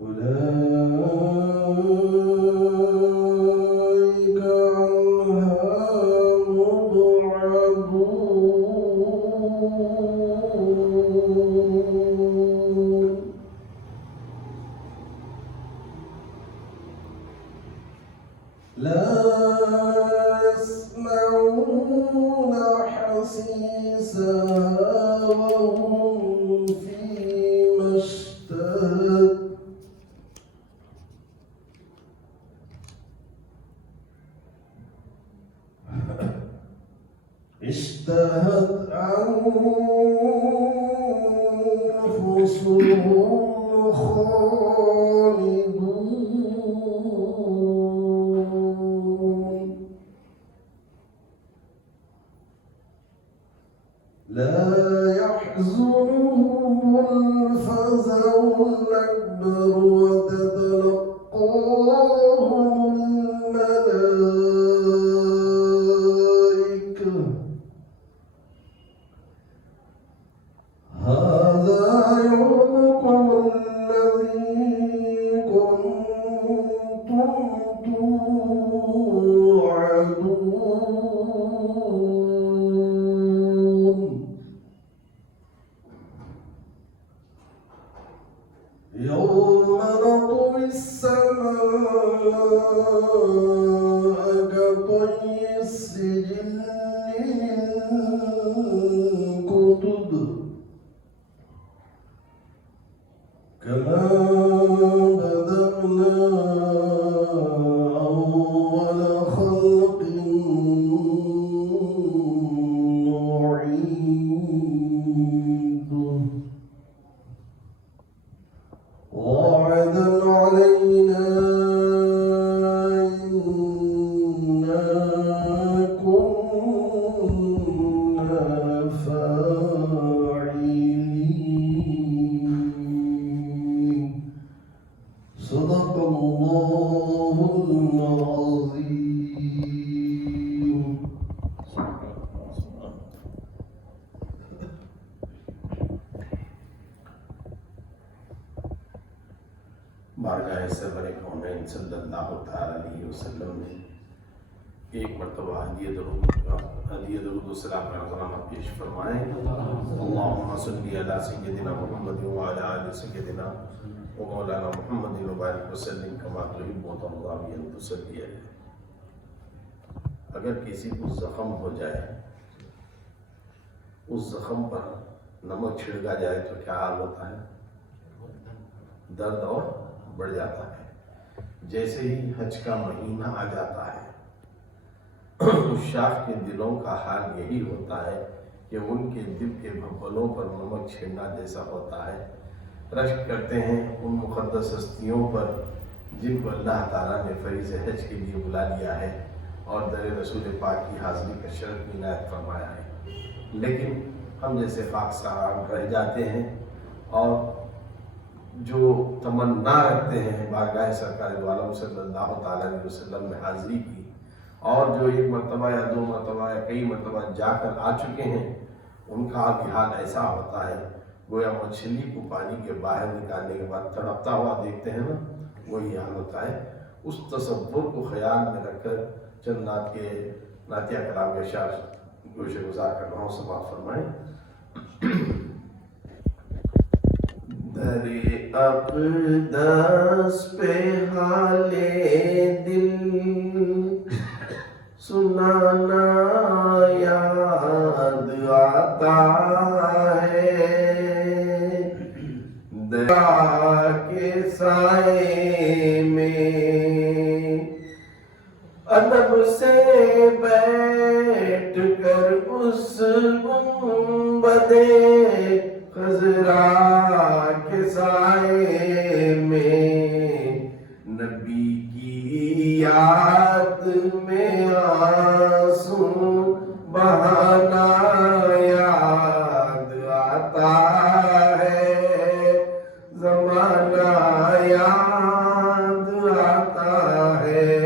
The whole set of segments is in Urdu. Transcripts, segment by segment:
أولئك عنها مبعدون لا يسمعون حسيسها وهم فيما اشتهت أنفسهم خالدون لا يحزنهم الفزع الأكبر وتتلقاهم الملائكة هذا يومكم الذي كنتم توعدون يوم نطوي السماء كطي السجل للكتب كما بدأنا أول خلق نعيده وعدا علينا إنا كنا فاعلين صدق الله العظيم. بارگاہ سرور کونین صلی اللہ علیہ وسلم نے ایک مرتبہ ہدیہ درود و سلام کا نذرانہ پیش فرمائے. اللہم صلی علی سیدنا محمد وعلی آل سیدنا ومولانا محمد وبارک وسلم کما تحب وترضى ان تصلی علیہ. اگر کسی کو زخم ہو جائے، اس زخم پر نمک چھڑکا جائے تو کیا حال ہوتا ہے؟ درد اور بڑھ جاتا ہے. جیسے ہی حج کا مہینہ آ جاتا ہے، عشاق کے دلوں کا حال یہی ہوتا ہے کہ ان کے دل کے بھنبلوں پر نمک چھڑنا جیسا ہوتا ہے. رشک کرتے ہیں ان مقدس ہستیوں پر جن کو اللہ تعالیٰ نے فریض حج کے لیے بلا لیا ہے اور در رسول پاک کی حاضری کا شرف بھی عنایت فرمایا ہے. لیکن ہم جیسے خاکسار رہ جاتے ہیں اور جو تمنا رکھتے ہیں بارگاہ سرکار دو عالم صلی اللہ تعالیٰ علیہ وسلم میں حاضری کی، اور جو ایک مرتبہ یا دو مرتبہ یا کئی مرتبہ جا کر آ چکے ہیں، ان کا بھی حال ایسا ہوتا ہے گویا مچھلی کو پانی کے باہر نکالنے کے بعد تڑپتا ہوا دیکھتے ہیں نا، وہی حال ہوتا ہے. اس تصور کو خیال میں رکھ کر چند نعت کے نعتیہ کلام کے اشعار گوشہ گزار کر رہا ہوں. سماعت فرمائیں. در اقدس پہ حال دل سنانا یاد آتا ہے، دریا کے سائے میں ادب سے بیٹھ کر اس گنبد خضرا کے سائے میں نبی کی یاد میں آنسو بہانا یاد آتا ہے، زمانہ یاد آتا ہے.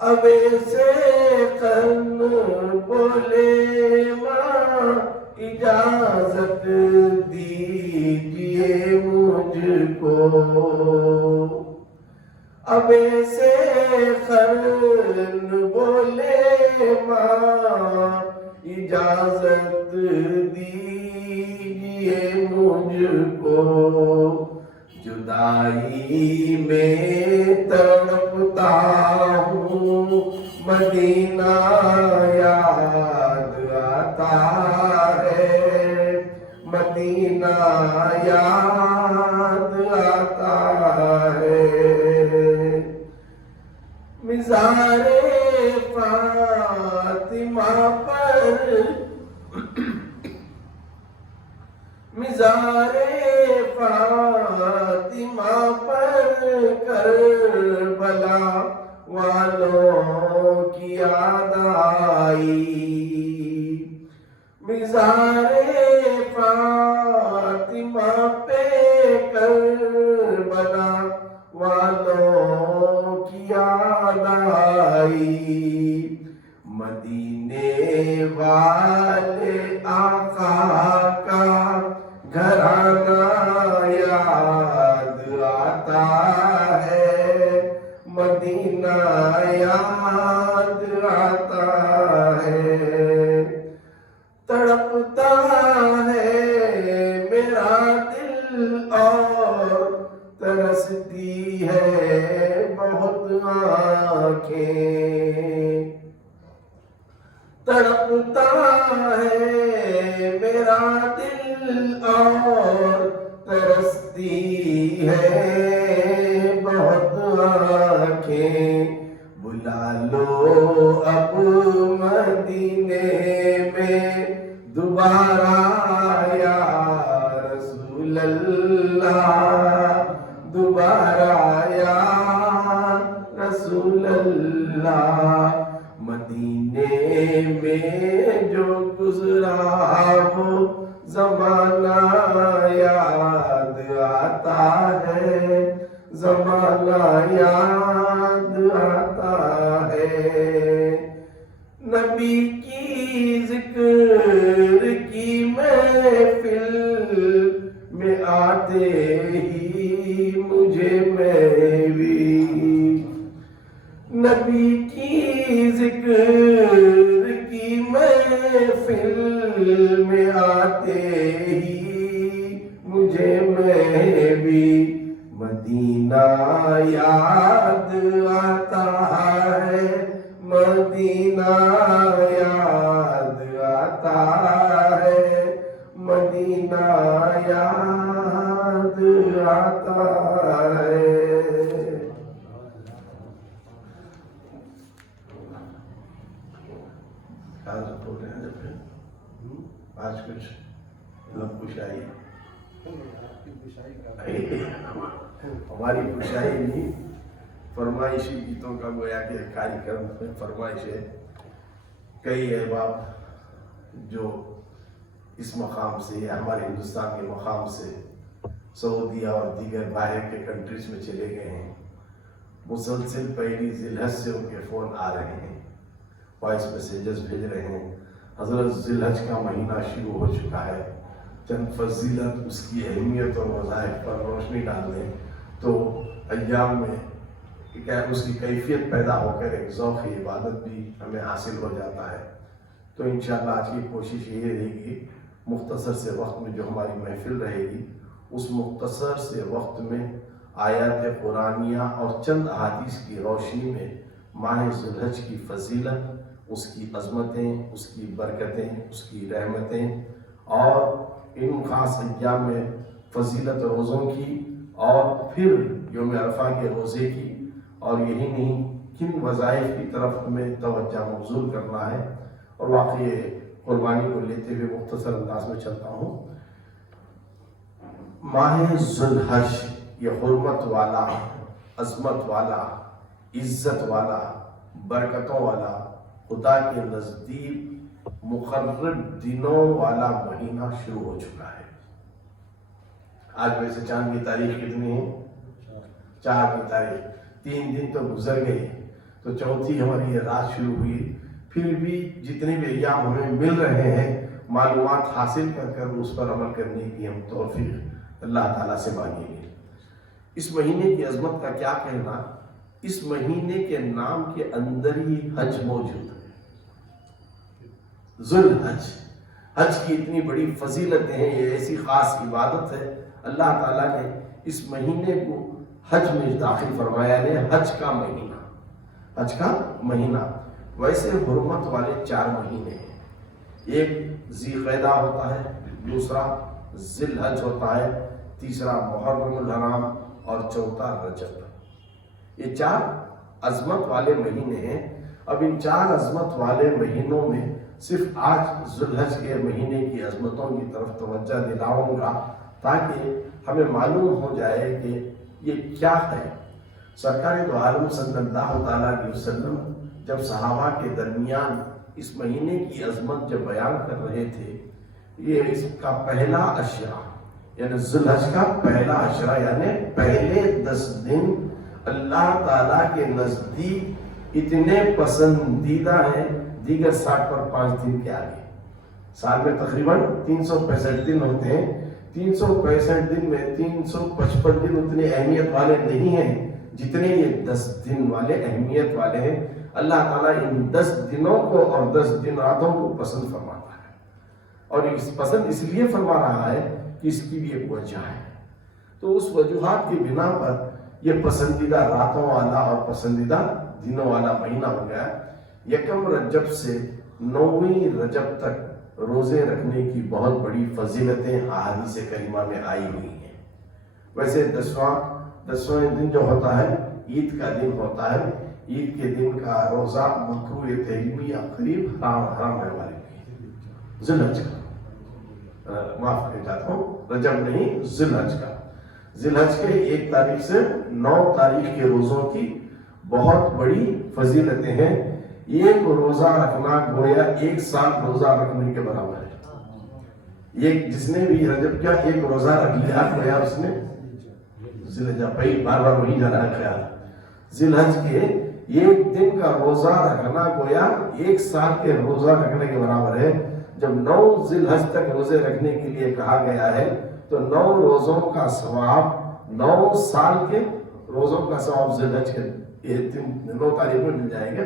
اب سے قرن بولے ماں اجازت دیجیے مجھ کو اب سے خرن بولے ماں اجازت دیجیے مجھ کو جدائی میں تڑپتا ہوں مدینہ یاد آتا ہے مدینہ یاد آتا ہے مزار فاطمہ پر مزار فاطمہ پر کربلا والوں کی یاد آئی مزار فاطمہ پہ کربلا والوں کی یاد آئی مدینے والے آقا کا گھرانہ یاد آتا ہے مدینہ یاد آتا ہے تڑپتا ہے میرا دل اور ترستی ہے بہت آنکھیں تڑپتا ہے میرا دل اور ترستی ہے بہت آنکھیں بلا لو اب مدینے میں دوبارہ یا رسول اللہ دوبارہ یا رسول اللہ مدینے میں جو گزرا وہ زمانہ یاد آتا ہے زمانہ یاد آتا ہے نبی کی ذکر کی محفل میں آتے ہی مجھے میں بھی نبی کی ذکر کی محفل میں آتے ہی مجھے میں بھی مدینہ یاد آتا ہے مدینہ یاد آتا ہے مدینہ یاد آتا ہے آج کچھ کشائی ہماری کشائی نہیں فرمائشی گیتوں کا گویا کہ کاریکرم میں فرمائش ہے کئی احباب جو اس مقام سے یا ہمارے ہندوستان کے مقام سے سعودیہ اور دیگر باہر کے کنٹریز میں چلے گئے ہیں مسلسل پہلی ذی الحج سے ان کے فون آ رہے ہیں وائس میسیجز بھیج رہے ہیں حضرت ذی الحج کا مہینہ شروع ہو چکا ہے چند فضیلت اس کی اہمیت اور وظائف پر روشنی ڈال دیں تو ایام میں اس کی کیفیت پیدا ہو کر ایک ذوق عبادت بھی ہمیں حاصل ہو جاتا ہے تو انشاءاللہ آج کی کوشش یہ رہے گی مختصر سے وقت میں جو ہماری محفل رہے گی اس مختصر سے وقت میں آیات قرآنیہ اور چند احادیث کی روشنی میں ماہ ذی الحج کی فضیلت اس کی عظمتیں اس کی برکتیں اس کی رحمتیں اور ان خاص ایام میں فضیلت روزوں کی اور پھر یوم عرفہ کے روزے کی اور یہی نہیں کن وظائف کی طرف ہمیں توجہ مبذول کرنا ہے اور واقعی قربانی کو لیتے ہوئے مختصر انداز میں چلتا ہوں ماہ ذی الحج یہ حرمت والا عظمت والا عزت والا برکتوں والا خدا کے نزدیک مقرر دنوں والا مہینہ شروع ہو چکا ہے آج ویسے چاند کی تاریخ کتنی ہے 4 کی تاریخ 3 دن تو گزر گئے تو چوتھی ہماری یہ رات شروع ہوئی پھر بھی جتنے بھی ایام ہمیں مل رہے ہیں معلومات حاصل کر کر اس پر عمل کرنے کی ہم توفیق اللہ تعالیٰ سے مانگیں گے۔ اس مہینے کی عظمت کا کیا کہنا، اس مہینے کے نام کے اندر ہی حج موجود ہے، ذوالحج۔ حج کی اتنی بڑی فضیلتیں ہیں، یہ ایسی خاص عبادت ہے، اللہ تعالیٰ نے اس مہینے کو حج میں داخل فرمایا ہے، حج کا مہینہ، حج کا مہینہ۔ ویسے حرمت والے 4 مہینے ہیں، ایک ذی قعدہ ہوتا ہے، دوسرا ذی الحج ہوتا ہے، تیسرا محرم الحرام اور چوتھا رجب۔ یہ 4 عظمت والے مہینے ہیں۔ اب ان 4 عظمت والے مہینوں میں صرف آج ذوالحج کے مہینے کی عظمتوں کی طرف توجہ دلاؤں گا تاکہ ہمیں معلوم ہو جائے کہ یہ کیا ہے۔ سرکار دو عالم صلی اللہ تعالیٰ علیہ وسلم جب صحابہ کے درمیان اس مہینے کی عظمت جب بیان کر رہے تھے، یہ اس کا پہلا عشرہ یعنی ذوالحج کا پہلا عشرہ یعنی پہلے 10 دن اللہ تعالیٰ کے نزدیک اتنے پسندیدہ ہیں دیگر 60 پر 5 دن کے آگے۔ سال میں تقریباً 365 دن ہوتے ہیں، 365 دن میں 355 دن اتنے اہمیت والے نہیں ہیں جتنے یہ 10 دن والے اہمیت والے ہیں۔ اللہ تعالیٰ ان 10 دنوں کو اور 10 دن راتوں کو پسند فرماتا ہے، اور اس پسند اس لیے فرما رہا ہے کہ اس کی بھی ایک وجہ ہے۔ تو اس وجوہات کی بنا پر یہ پسندیدہ راتوں والا اور پسندیدہ دنوں والا مہینہ ہو گیا۔ 1 رجب سے 9ویں رجب تک روزے رکھنے کی بہت بڑی فضیلتیں احادیث کریمہ میں آئی ہوئی ہیں۔ ویسے 10واں دن جو ہوتا ہے عید کا دن ہوتا ہے، عید کے دن کا روزہ مکروہ تحریمی یا قریب حرام ہے والے ذوالحج کا، معاف کر جاتا ہوں، رجب نہیں ذوالحج کا۔ ذوالحج کے 1 تاریخ سے 9 تاریخ کے روزوں کی بہت بڑی فضیلتیں ہیں۔ ایک روزہ رکھنا گویا 1 سال روزہ رکھنے کے برابر ہے۔ یہ جس نے بھی رجب کیا 1 روزہ رکھ لیا گویا اس نے ذوالحج، بھائی بار بار وہی جانا ہے خیال، ذوالحج کے 1 دن کا روزہ رکھنا گویا 1 سال کے روزہ رکھنے کے برابر ہے۔ جب 9 ذوالحج تک روزے رکھنے کے لیے کہا گیا ہے تو 9 روزوں کا ثواب 9 سال کے روزوں کا ثواب ذوالحج کے 9 تاریخ میں مل جائے گا۔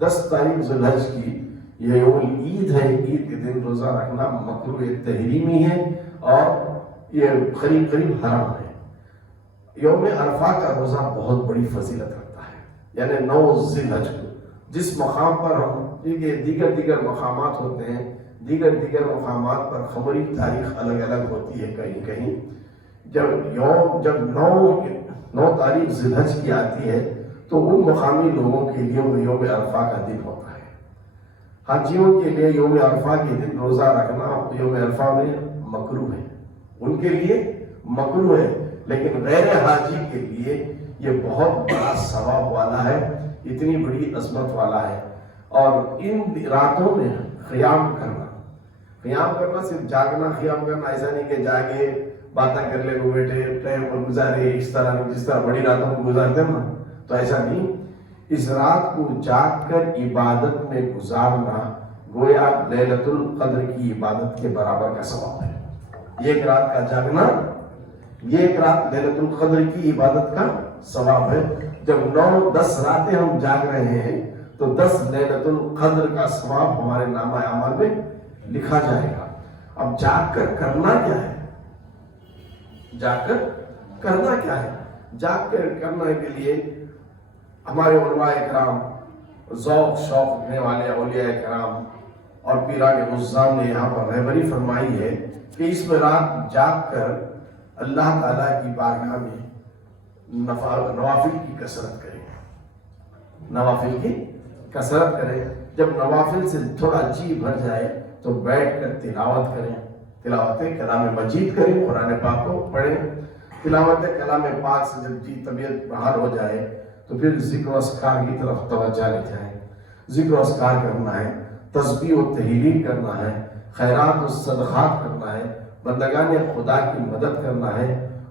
10 تاریخ ذوالحج کی یہ یوم عید ہے، عید کے دن روزہ رکھنا مکروہ تحریمی ہے اور یہ قریب حرام ہے۔ یوم عرفہ کا روزہ بہت بڑی فضیلت رکھتا ہے، یعنی 9 ذوالحج کو جس مقام پر ہم دیگر مقامات ہوتے ہیں، دیگر مقامات پر خبری تاریخ الگ الگ ہوتی ہے، کہیں جب 9 تاریخ ذوالحج کی آتی ہے تو ان مقامی لوگوں کے لیے وہ یوم عرفہ کا دن ہوتا ہے۔ حاجیوں کے لیے یوم عرفہ کے دن روزہ رکھنا یوم عرفہ میں مکروہ ہے، ان کے لیے مکروہ ہے، لیکن غیر حاجی کے لیے یہ بہت بڑا ثواب والا ہے، اتنی بڑی عظمت والا ہے۔ اور ان راتوں میں قیام کرنا صرف جاگنا قیام کرنا ایسا نہیں کہ جاگے باتیں کر لے وہ بیٹھے ٹائم پر گزارے اس طرح جس طرح بڑی راتوں کو گزارتے ہیں نا، تو ایسا نہیں۔ اس رات کو جاگ کر عبادت میں گزارنا گویا لیلۃ القدر کی عبادت کے برابر کا ثواب ہے۔ 1 رات کا جاگنا، یہ 1 رات لیلۃ القدر کی عبادت کا ثواب ہے۔ جب 9-10 راتیں ہم جاگ رہے ہیں تو 10 لیلۃ القدر کا ثواب ہمارے نامہ اعمال میں لکھا جائے گا۔ اب جاگ کر کرنا کیا ہے؟ جاگ کر کرنا کیا ہے؟ جاگ کر کرنے کے لیے ہمارے علماء کرام، ذوق شوق رکھنے والے اولیاء کرام اور پیران عظام نے یہاں پر رہبری فرمائی ہے کہ اس میں رات جاگ کر اللہ تعالیٰ کی بارگاہ میں نوافل کی کثرت کریں۔ جب نوافل سے تھوڑا جی بھر جائے تو بیٹھ کر تلاوت کریں، تلاوت کلام مجید کریں، قرآن پاک کو پڑھیں۔ تلاوت کلام پاک سے جب جی طبیعت بحال ہو جائے تو پھر ذکر و اذکار کی طرف توجہ لے جائیں۔ ذکر و اذکار کرنا ہے، تسبیح و تحلیل کرنا ہے، خیرات و صدقات کرنا ہے، بندگان خدا کی مدد کرنا ہے،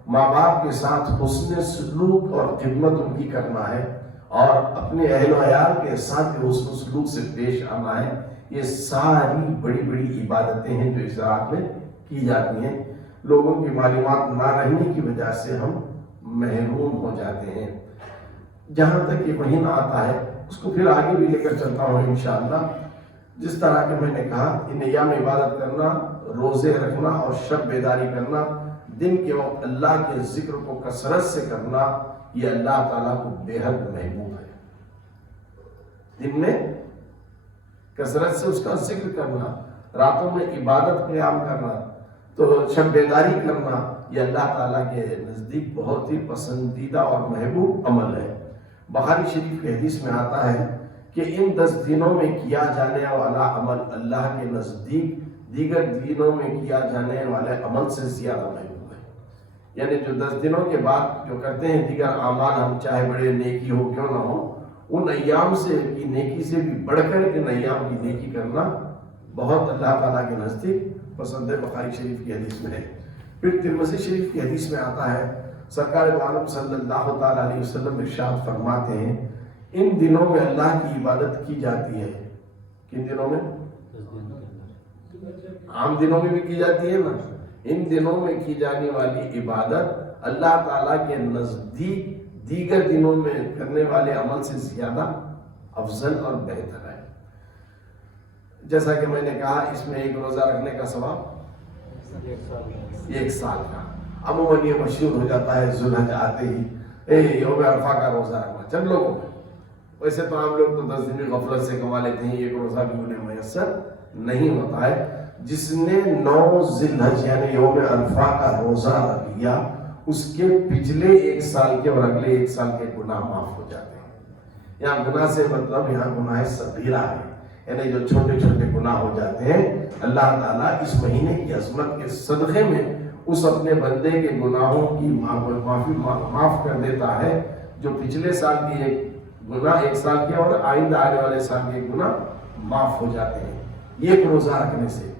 ماں باپ کے ساتھ حسن سلوک اور خدمت ان کی کرنا ہے، اور اپنے اہل و عیال کے ساتھ حسن سلوک سے پیش آنا ہے۔ یہ ساری بڑی عبادتیں ہیں جو اس رات میں کی جاتی ہیں۔ لوگوں کی معلومات نہ رہنے کی وجہ سے ہم محروم ہو جاتے ہیں۔ جہاں تک یہ مہینہ آتا ہے اس کو پھر آگے بھی لے کر چلتا ہوں انشاءاللہ۔ جس طرح کہ میں نے کہا ان ایام عبادت کرنا، روزے رکھنا اور شب بیداری کرنا، دن کے وقت اللہ کے ذکر کو کثرت سے کرنا، یہ اللہ تعالیٰ کو بے حد محبوب ہے۔ دن میں کثرت سے اس کا ذکر کرنا، راتوں میں عبادت قیام کرنا، تو شب بیداری کرنا، یہ اللہ تعالیٰ کے نزدیک بہت ہی پسندیدہ اور محبوب عمل ہے۔ بخاری شریف کی حدیث میں آتا ہے کہ ان 10 دنوں میں کیا جانے والا عمل اللہ کے نزدیک دیگر دنوں میں کیا جانے والے عمل سے زیادہ محبوب ہے۔ یعنی جو 10 دنوں کے بعد جو کرتے ہیں دیگر اعمال، ہم چاہے بڑے نیکی ہو کیوں نہ ہو، ان ایام سے کی نیکی سے بھی بڑھ کر ان ایام کی نیکی کرنا بہت اللہ تعالیٰ کے نزدیک پسند ہے۔ بخاری شریف کی حدیث میں ہے۔ پھر ترمذی شریف کی حدیث میں آتا ہے، سرکار عالم صلی اللہ تعالیٰ علیہ وسلم ارشاد فرماتے ہیں ان دنوں میں اللہ کی عبادت کی جاتی ہے۔ کن دنوں میں؟ عام دنوں میں بھی کی جاتی ہے نا۔ ان دنوں میں کی جانے والی عبادت اللہ تعالیٰ کے نزدیک دیگر دنوں میں کرنے والے عمل سے زیادہ افضل اور بہتر ہے۔ جیسا کہ میں نے کہا اس میں ایک روزہ رکھنے کا ثواب 1 سال کا۔ عموماً یہ مشہور ہو جاتا ہے ذوالحج آتے ہی یوم عرفہ کا روزہ رکھنا چند لوگوں میں۔ ویسے تو عام لوگ تو 10 دن بھی غفلت سے کما لیتے ہیں، ایک روزہ بھی انہیں میسر نہیں ہوتا ہے۔ جس نے 9 ذی الحج یعنی یوم عرفہ کا روزہ رکھ لیا، اس کے پچھلے 1 سال کے اور اگلے 1 سال کے گناہ معاف ہو جاتے ہیں۔ یہاں گناہ سے مطلب یہاں گناہ صغیرہ ہے، یعنی جو چھوٹے چھوٹے گناہ ہو جاتے ہیں، اللہ تعالیٰ اس مہینے کی عظمت کے صدقے میں اس اپنے بندے کے گناہوں کی معافی معاف کر دیتا ہے۔ جو پچھلے سال کی ایک گناہ 1 سال کے اور آئندہ آنے والے سال کے گناہ معاف ہو جاتے ہیں یہ ایک روزہ رکھنے سے۔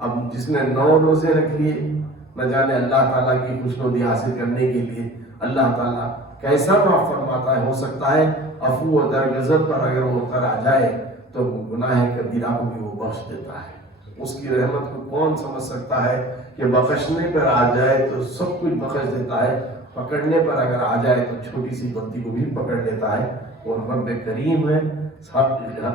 اب جس نے 9 روزے رکھ لیے، نہ جانے اللہ تعالیٰ کی خوشنودی حاصل کرنے کے لیے اللہ تعالیٰ کیسا معاف فرماتا ہے۔ ہو سکتا ہے عفو و درگزر پر اگر وہ اتر آ جائے تو گناہ کبیرہ کو بھی وہ بخش دیتا ہے۔ اس کی رحمت کو کون سمجھ سکتا ہے کہ بخشنے پر آ جائے تو سب کچھ بخش دیتا ہے، پکڑنے پر اگر آ جائے تو چھوٹی سی غلطی کو بھی پکڑ لیتا ہے۔ اور رب کریم ہے، حق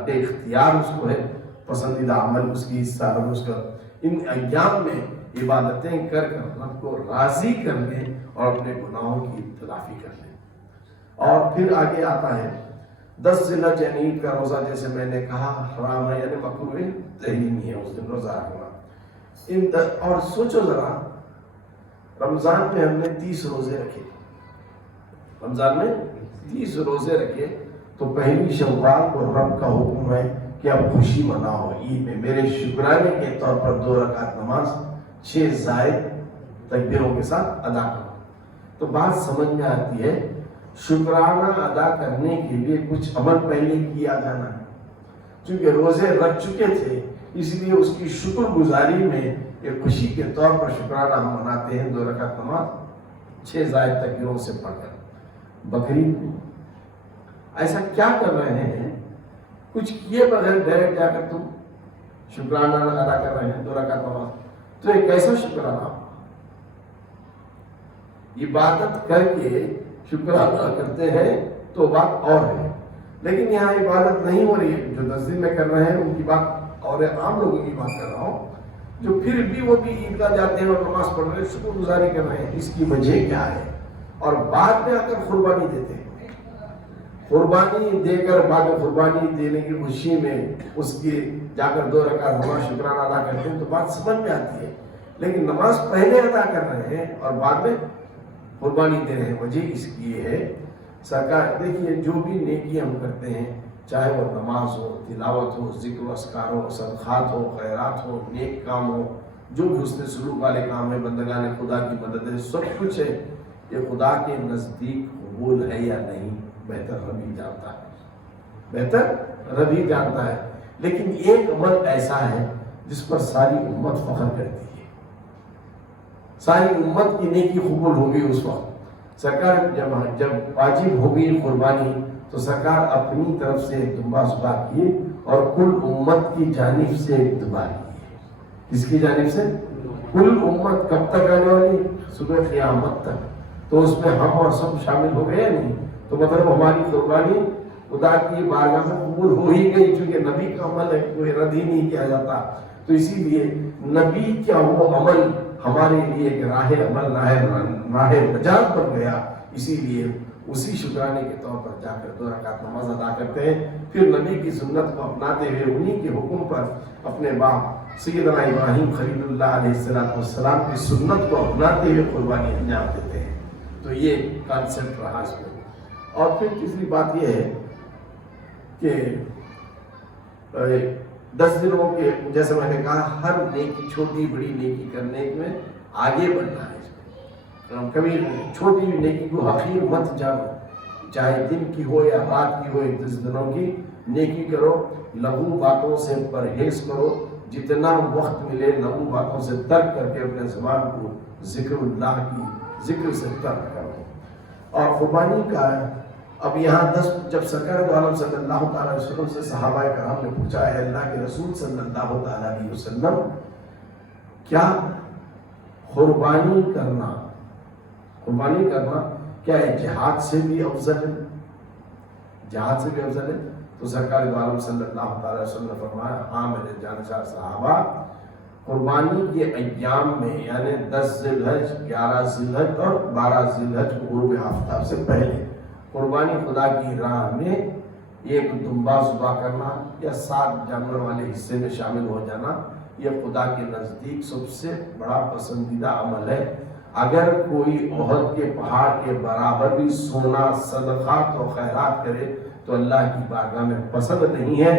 اختیار اس کو ہے، پسندیدہ عمل اس کی حصہ ہے اس کا۔ ان ایام میں عبادتیں کر کر رب کو راضی کر لیں اور اپنے گناہوں کی تلافی کر لیں۔ اور پھر آگے آتا ہے 10 ذی الحج یعنی عید کا روزہ، جیسے میں نے کہا حرام ہے یعنی مکروہ تحریمی ہے اس دن روزہ رکھنا۔ اور سوچو ذرا، رمضان میں ہم نے 30 روزے رکھے، رمضان میں 30 روزے رکھے، تو پہلی شوال کو رب کا حکم ہے کہ اب خوشی مناؤ عید میں، میرے شکرانے کے طور پر 2 رکعت نماز 6 زائد تکبیروں کے ساتھ ادا کرو۔ تو بات سمجھ میں آتی ہے، شکرانہ ادا کرنے کے لیے کچھ عمل پہلے کیا جانا ہے۔ چونکہ روزے رکھ چکے تھے اس لیے اس کی شکر گزاری میں ایک خوشی کے طور پر شکرانہ ہم مناتے ہیں 2 رکعت نماز 6 زائد تکبیروں سے پڑھ کر۔ بقرعید میں ایسا کیا کر رہے ہیں؟ کچھ کیے بغیر ڈائریکٹ جا کر تم شکرانہ ادا کر رہے ہیں 2 رکعت نماز، تو ایک ایسا شکرانہ عبادت کر کے شکرانہ کرتے ہیں تو بات اور ہے، لیکن یہاں عبادت نہیں ہو رہی ہے۔ جو 10 دن میں کر رہے ہیں ان کی بات اور عام لوگوں کی بات کر رہا ہوں، جو پھر بھی وہ بھی عیدگاہ جاتے ہیں اور نماز پڑھ رہے ہیں، شکر گزاری کر رہے ہیں۔ اس کی وجہ کیا ہے؟ اور بعد میں آ کر قربانی دیتے ہیں، قربانی دے کر بعد میں قربانی دینے کی خوشی میں اس کی جا کر 2 رکعت نماز شکرانہ ادا کرتے ہیں، تو بات سمجھ میں آتی ہے۔ لیکن نماز پہلے ادا کر رہے ہیں اور بعد میں قربانی دے رہے ہیں، وجہ اس کی یہ ہے سرکار دیکھیے جو بھی نیکی ہم کرتے ہیں، چاہے وہ نماز ہو، تلاوت ہو، ذکر و اذکار ہو، صدقات ہو، خیرات ہو، نیک کام ہو، جو بھی حسن سلوک والے کام ہے، بندگان خدا کی مدد ہے، سب کچھ ہے، یہ خدا کے نزدیک قبول ہے یا نہیں بہتر رب ہی جانتا ہے، بہتر رب ہی جانتا ہے۔ لیکن ایک عمل ایسا ہے جس پر ساری امت فخر کرتی ہے، ساری امت کی نیکی قبول ہوگی اس وقت۔ سرکار جب واجب ہوگی قربانی تو سرکار اپنی طرف سے ایک دمبا ذبح کیے اور کل امت کی جانب سے ایک دمبا لیے۔ کس کی جانب سے؟ کل امت کب تک آنے والی؟ صبح قیامت تک. تو اس میں ہم اور سب شامل ہو گئے نہیں؟ تو مطلب ہماری قربانی خدا کی بارگاہ میں قبول ہو ہی گئی، چونکہ نبی کا عمل ہے، کوئی رد ہی نہیں کیا جاتا. تو اسی لیے نبی کیا وہ عمل ہمارے لیے ایک راہ عمل، راہ نجات بن گیا. اسی لیے اسی شکرانے کے طور پر جا کر 2 رکعت نماز ادا کرتے ہیں. پھر نبی کی سنت کو اپناتے ہوئے انہی کے حکم پر اپنے باپ سیدنا ابراہیم خلیل اللہ علیہ السلام کی سنت کو اپناتے ہوئے قربانی انجام دیتے ہیں. تو یہ کانسیپٹ رہا اس میں. اور پھر تیسری بات یہ ہے کہ 10 دنوں کے جیسے میں نے کہا ہر نیکی چھوٹی بڑی نیکی کرنے میں آگے بڑھنا ہے. کبھی چھوٹی نیکی کو حقیر مت جانو، چاہے دن کی ہو یا رات کی ہو. 10 دنوں کی نیکی کرو، لغو باتوں سے پرہیز کرو، جتنا وقت ملے لغو باتوں سے ترک کر کے اپنے زبان کو ذکر اللہ کی ذکر سے ترک کرو. اور قربانی کا اب یہاں جب سرکار دو عالم صلی اللہ تعالی علیہ وسلم سے صحابہ کرام نے پوچھا ہے اللہ کے رسول صلی اللہ تعالی علیہ وسلم کیا قربانی کرنا کیا ہے جہاد سے بھی افضل ہے؟ جہاد سے بھی افضل ہے؟ تو سرکار دو عالم صلی اللہ تعالی علیہ وسلم نے فرمایا ہاں میرے جانشار صحابہ، قربانی کے ایام میں یعنی 10 ذی الحج، 11 ذی الحج اور 12 ذی الحج غروب آفتاب سے پہلے قربانی خدا کی راہ میں ایک دمبا ذبح کرنا یا 7 جانور والے حصے میں شامل ہو جانا، یہ خدا کے نزدیک سب سے بڑا پسندیدہ عمل ہے. اگر کوئی احد کے پہاڑ کے برابر بھی سونا صدقات و خیرات کرے تو اللہ کی بارگاہ میں پسند نہیں ہے.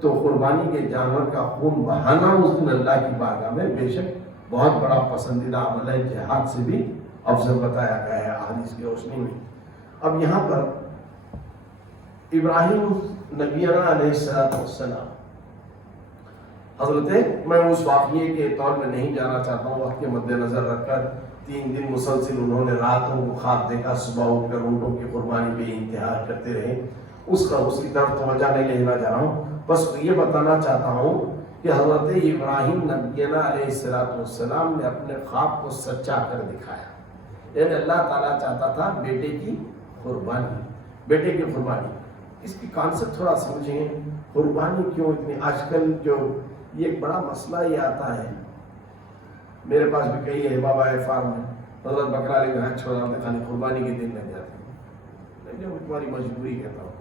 تو قربانی کے جانور کا خون بہانا اس دن اللہ کی بارگاہ میں بے شک بہت بڑا پسندیدہ عمل ہے، جہاد سے بھی افضل بتایا گیا ہے احادیث کی روشنی میں. اب یہاں پر ابراہیم نبینا علیہ السلام حضرت، میں اس واقعے کے طور میں نہیں جانا چاہتا ہوں، وقت کے مد نظر رکھ کر 3 دن مسلسل انہوں نے راتوں کو خواب دیکھا، صبح اٹھ کر اونٹوں کی قربانی پہ انتہا کرتے رہے. اس کی طرف توجہ نہیں لینا چاہ رہا ہوں، بس یہ بتانا چاہتا ہوں کہ حضرت ابراہیم نبینا علیہ السلام نے اپنے خواب کو سچا کر دکھایا. یعنی اللہ تعالیٰ چاہتا تھا بیٹے کی قربانی. اس کی کانسیپٹ تھوڑا سمجھیں، قربانی کیوں اتنی آج کل جو یہ ایک بڑا مسئلہ یہ آتا ہے. میرے پاس بھی کئی ہے بابا فارم میں حضرت بکرا لے کر چھوڑا خالی قربانی کے دن لگ جاتے ہیں. لیکن تمہاری مجبوری کہتا ہوں،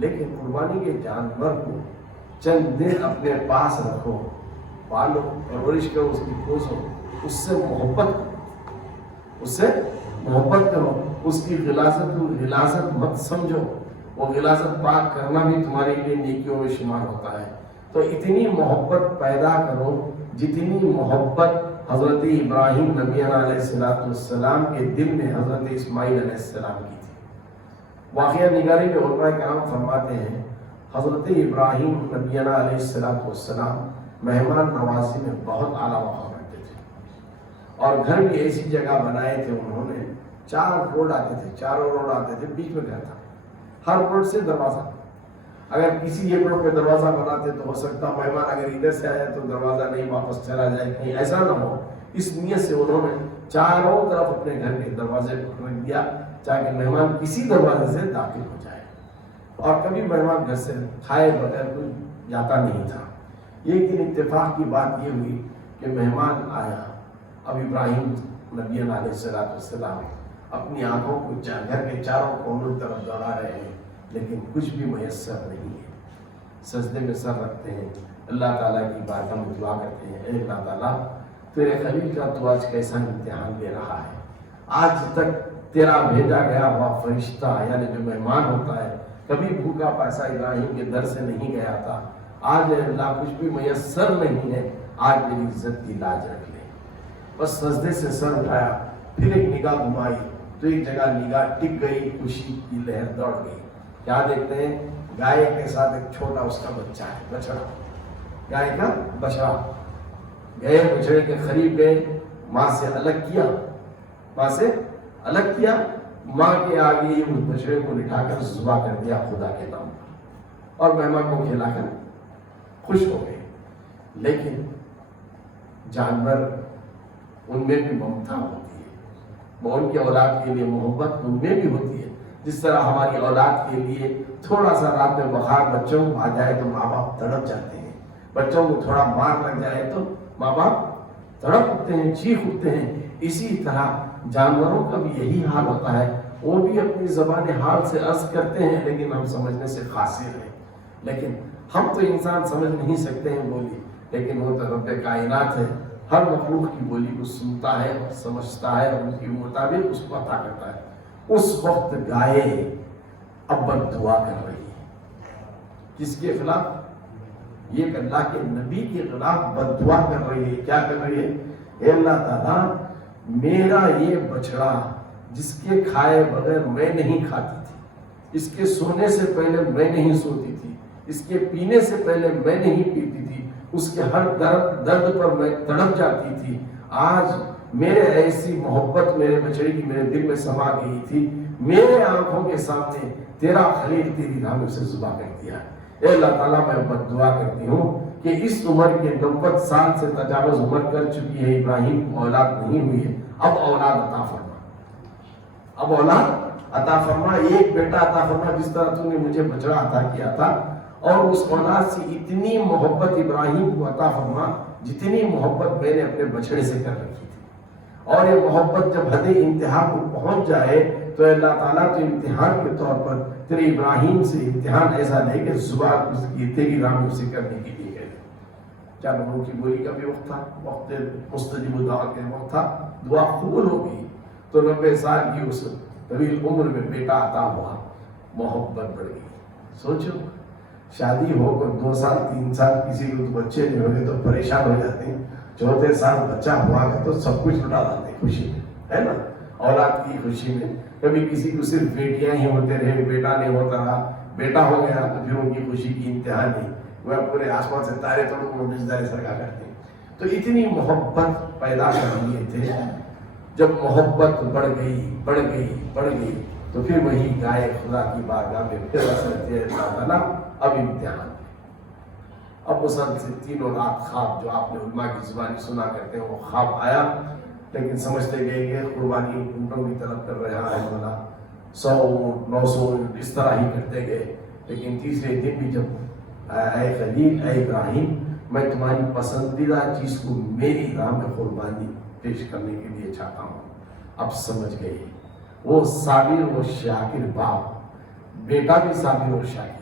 لیکن قربانی کے جانور کو چند دن اپنے پاس رکھو، پالو، پرورش کرو، اس کی پوسو، اس سے محبت کرو، اس کی غلاظت مت سمجھو. وہ غلاظت پاک کرنا بھی تمہارے لیے نیکیوں میں شمار ہوتا ہے. تو اتنی محبت پیدا کرو جتنی محبت حضرت ابراہیم نبینا علیہ السلام کے دل میں حضرت اسماعیل علیہ السلام کی تھی. واقعہ نگاری میں علماء کرام فرماتے ہیں حضرت ابراہیم نبینا علیہ السلام مہمان نوازی میں بہت اعلیٰ مقام رکھتے تھے، اور گھر بھی ایسی جگہ بنائے تھے انہوں نے. 4 روڈ آتے تھے، چاروں روڈ آتے تھے، بیچ میں گھر تھا، ہر روڈ سے دروازہ. اگر کسی ایک روڈ پہ دروازہ بناتے تو ہو سکتا مہمان اگر ادھر سے آیا تو دروازہ نہیں واپس چلا جائے، کہیں ایسا نہ ہو. اس نیت سے انہوں نے چاروں طرف اپنے گھر کے دروازے رکھ دیا تاکہ مہمان کسی دروازے سے داخل ہو جائے. اور کبھی مہمان گھر سے کھائے بغیر کوئی جاتا نہیں تھا. ایک دن اتفاق کی بات یہ ہوئی کہ مہمان آیا. اب ابراہیم نبی علیہ السلام اپنی آنکھوں کو گھر کے چاروں کونوں کی طرف دوڑا رہے ہیں، لیکن کچھ بھی میسر نہیں ہے. سجدے میں سر رکھتے ہیں، اللہ تعالیٰ کی بارگاہ میں دعا کرتے ہیں، اے اللہ تعالیٰ تیرے خلیل کا تو آج کیسا امتحان لے رہا ہے. آج تک تیرا بھیجا گیا ہوا فرشتہ یعنی جو مہمان ہوتا ہے کبھی بھوکا پیسہ ابراہیم کے در سے نہیں گیا تھا. آج اللہ کچھ بھی میسر نہیں ہے، آج میری عزت کی لاج رکھ لے. بس سجدے سے سر اٹھایا، پھر ایک نگاہ گھمائی تو ایک جگہ نگاہ ٹک گئی، خوشی کی لہر دوڑ گئی. کیا دیکھتے ہیں؟ گائے کے ساتھ ایک چھوٹا اس کا بچہ ہے، بچڑا، گائے کا بچڑا. گئے بچڑے کے قریب گئے، ماں سے الگ کیا، ماں کے آگے اس بچڑے کو لٹا کر ذبح کر دیا خدا کے نام پر، اور مہمان کو کھلا کر خوش ہو گئے. لیکن جانور ان میں بھی ممتا ہوتی ہے، ان کی اولاد کے لیے محبت ان میں بھی ہوتی ہے۔ جس طرح ہماری اولاد کے لیے تھوڑا سا رات میں بخار بچوں کو آ جائے تو ماں باپ تڑپ جاتے ہیں، بچوں کو تھوڑا مار لگ جائے تو ماں باپ تڑپ اٹھتے ہیں، چیخ اٹھتے ہیں۔ اسی طرح جانوروں کا بھی یہی حال ہوتا ہے، وہ بھی اپنی زبان حال سے عرض کرتے ہیں لیکن ہم سمجھنے سے قاصر ہیں۔ لیکن ہم تو انسان سمجھ نہیں سکتے ہیں بولی، لیکن وہ تو رب کائنات ہے، ہر مخلوق کی بولی کو سنتا ہے اور سمجھتا ہے اور ان کے مطابق اس کو عطا کرتا ہے۔ اس وقت گائے اب بد دعا کر رہی ہے، کس کے خلاف؟ یہ کہ اللہ کے نبی کے خلاف بد دعا کر رہی ہے۔ کیا کر رہی ہے؟ اے اللہ تعالیٰ، میرا یہ بچڑا جس کے کھائے بغیر میں نہیں کھاتی تھی، اس کے سونے سے پہلے میں نہیں سوتی تھی، اس کے پینے سے پہلے میں نہیں پیتی تھی، اس کے ہر درد پر میں تڑپ جاتی تھی، آج میرے ایسی محبت میرے بچڑے کی میرے دل میں سما گئی تھی، میرے آنکھوں کے سامنے تیرا خلیل تیری راہ میں سے ذبح کر دیا۔ اے اللہ تعالیٰ، میں بد دعا کرتی ہوں کہ اس عمر کے 90 سال سے تجاوز عمر کر چکی ہے ابراہیم کو اولاد نہیں ہوئی ہے، اب اولاد عطا فرما، اب اولاد عطا فرما، ایک بیٹا عطا فرما جس طرح تو نے مجھے بچڑا عطا کیا تھا، اور اس اولاد سے اتنی محبت ابراہیم کو عطا فرما جتنی محبت میں نے اپنے بچڑے سے کر رکھی تھی۔ اور یہ محبت جب حد انتہا کو پہنچ جائے تو اللہ تعالیٰ تو امتحان کے طور پر تیرے ابراہیم سے امتحان ایسا لے کہ زبان تیری راہ میں اسے کرنے کے لیے گئے۔ کیا لوگوں کی بولی کا بھی وقت تھا، وقت مستجب دعا کے وقت تھا، دعا قبول ہو گئی تو 90 سال کی اس طویل عمر میں بیٹا عطا ہوا، محبت بڑھ گئی۔ سوچو، شادی ہو کر 2 سال 3 سال کسی کو بچے نہیں ہوئے تو پریشان ہو جاتے ہیں، 4تھے سال بچہ ہوا ہے تو سب کچھ لٹا لاتے ہیں خوشی میں، ہے نا؟ اولاد کی خوشی میں کبھی کسی کو صرف بیٹیاں ہی ہوتے رہے، بیٹا نہیں ہوتا رہا، بیٹا ہو گیا تو پھر ان کی خوشی کی انتہا نہیں، وہ پورے آسمان سے تارے توڑ کو رشتےداری سرکا کرتے ہیں۔ تو اتنی محبت پیدا کر لیے تھے، جب محبت بڑھ گئی تو پھر وہی گائے خدا کی بارگاہ میں پھر رسالت اللہ تعالیٰ اب امتحان۔ اب مسلسل 3 رات خواب جو آپ نے علماء کی زبانی سنا کرتے ہیں وہ خواب آیا، لیکن سمجھتے گئے کہ قربانی اونٹوں کی طرف کر رہا ہے مولا، 100 900 اس طرح ہی کرتے گئے، لیکن تیسرے دن بھی جب اے خلیل، اے ابراہیم، میں تمہاری پسندیدہ چیز کو میری راہ میں قربانی پیش کرنے کے لیے چاہتا ہوں۔ اب سمجھ گئے، وہ صابر و شاکر باپ، بیٹا بھی صابر و شاکر،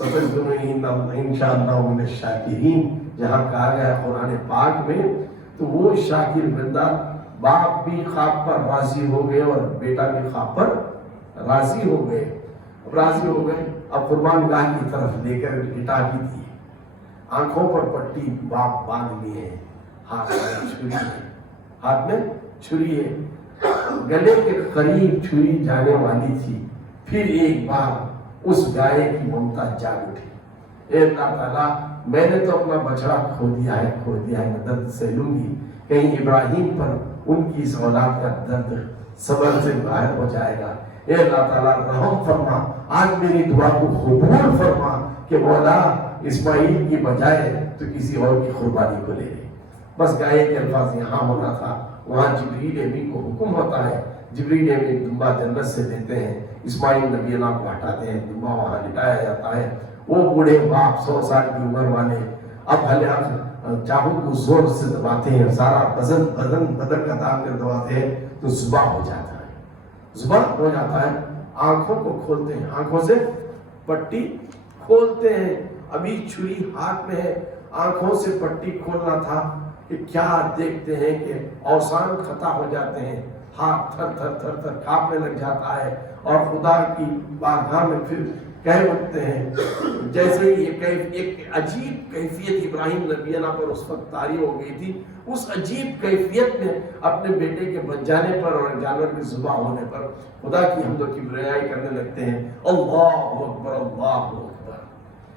انشاءاللہ من الشاکرین جہاں کہا گیا قرآن پاک میں، تو وہ شاکر بندہ، باپ بھی خواب پر راضی ہو گئے اور بیٹا بھی خواب پر راضی ہو گئے۔ اب قربان گاہ کی طرف لے کر لٹا بھی دی، آنکھوں پر پٹی باپ باندھ لیے ہیں، ہاتھ میں چھری ہے، گلے کے قریب چھری جانے والی تھی، پھر ایک بار اس گائے کی ممتا جاگ اٹھی۔ اے اللہ تعالیٰ، میں نے تو اپنا بچڑا کھو دیا ہے، میں درد سے لوں گی، کہیں ابراہیم پر ان کی اس اولاد کا درد صبر سے باہر ہو جائے گا۔ اے اللہ تعالیٰ، رحم فرما، آج میری دعا کو قبول فرما کہ مولا اسماعیل کی بجائے تو کسی اور کی قربانی کو لے لے۔ بس گائے کے الفاظ یہاں ہونا تھا، وہاں جبریل امین کو حکم ہوتا ہے، جبریل امین دمبا جنت سے دیتے ہیں، اسماعیل نبی اللہ کو ہٹاتے ہیں، دمبا وہاں لٹایا جاتا ہے۔ وہ بوڑھے باپ 100 سال کی عمر والے اب چاقو کو زور سے دباتے ہیں، سارا بدن کا دام کر دباتے ہیں تو ذبح ہو جاتا ہے، آنکھوں کو کھولتے ہیں، آنکھوں سے پٹی کھولتے ہیں، ابھی چھری ہاتھ میں ہے، آنکھوں سے پٹی کھولنا تھا کہ کیا دیکھتے ہیں کہ اوسان خطا ہو جاتے ہیں، ہاتھ تھر تھر کانپنے لگ جاتا ہے، اور خدا کی بارگاہ میں پھر کہہ اٹھتے ہیں، جیسے ایک عجیب کیفیت ابراہیم نبی اللہ پر اس وقت طاری ہو گئی تھی، اس عجیب کیفیت میں اپنے بیٹے کے بچ جانے پر اور جانور کے ذبح ہونے پر خدا کی حمد و کبریائی کرنے لگتے ہیں، اللہ اکبر اللہ اکبر۔